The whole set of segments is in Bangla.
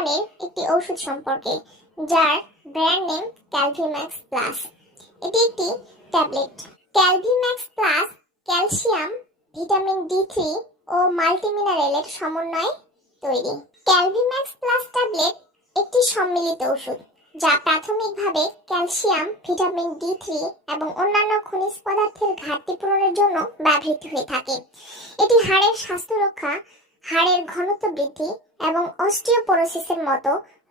কোম্পানির একটি ওষুধ সম্পর্কে, যার ব্র্যান্ড নেম ক্যালভিম্যাক্স প্লাস। এটি একটি tablet. Calvimax plus calcium, vitamin D3 ও মাল্টিমিনারেলের সমন্বয়ে তৈরি। ক্যালভিম্যাক্স প্লাস ট্যাবলেট একটি সম্মিলিত ওষুধ যা প্রাথমিকভাবে ক্যালসিয়াম, ভিটামিন ডি3 এবং অন্যান্য খনিজ পদার্থের ঘাটতি পূরণের জন্য ব্যবহৃত হয়ে থাকে। এটি হাড়ের স্বাস্থ্য রক্ষা, হাড়ের ঘনত্ব বৃদ্ধি এবং অস্টিওপোরোসিসের মতো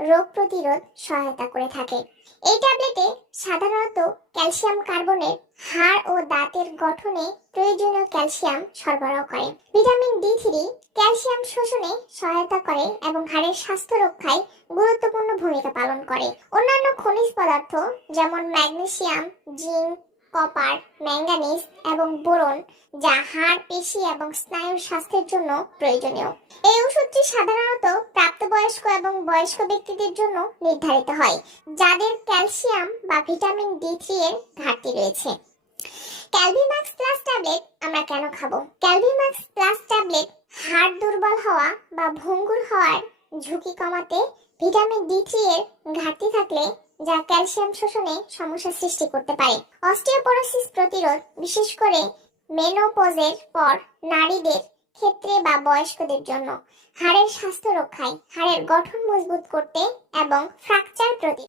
রোগ প্রতিরোধ সহায়তা করে থাকে। এই ট্যাবলেটে সাধারণত ক্যালসিয়াম কার্বনেট হাড় ও দাঁতের গঠনে প্রয়োজনীয় ক্যালসিয়াম সরবরাহ করে। ভিটামিন ডি3 ক্যালসিয়াম শোষণে সহায়তা করে এবং হাড়ের স্বাস্থ্য রক্ষায় গুরুত্বপূর্ণ ভূমিকা পালন করে। অন্যান্য খনিজ পদার্থ যেমন ম্যাগনেসিয়াম, জিঙ্ক, কপার, ম্যাঙ্গানিজ এবং বোরন, যা হাড়, পেশি এবং স্নায়ুর স্বাস্থ্যের জন্য প্রয়োজনীয়। এই ওষুধটি সাধারণত প্রাপ্তবয়স্ক এবং বয়স্ক ব্যক্তিদের জন্য নির্ধারিত হয়, যাদের ক্যালসিয়াম বা ভিটামিন ডি3 এর ঘাটতি রয়েছে। ক্যালভিম্যাক্স প্লাস ট্যাবলেট আমরা কেন খাবো? ক্যালভিম্যাক্স প্লাস ট্যাবলেট হাড় দুর্বল হওয়া বা ভঙ্গুর হওয়ার ঝুঁকি কমাতে, ভিটামিন ডি3 এর ঘাটতি থাকলে যা ক্যালসিয়াম শোষণে সমস্যা সৃষ্টি করতে পারে, অস্টিওপোরোসিস প্রতিরোধ, বিশেষ করে মেনোপজের পর নারীদের ক্ষেত্রে বা বয়স্কদের জন্য, হাড়ের স্বাস্থ্য রক্ষায়, হাড়ের গঠন মজবুত করতে এবং ফ্র্যাকচার প্রতি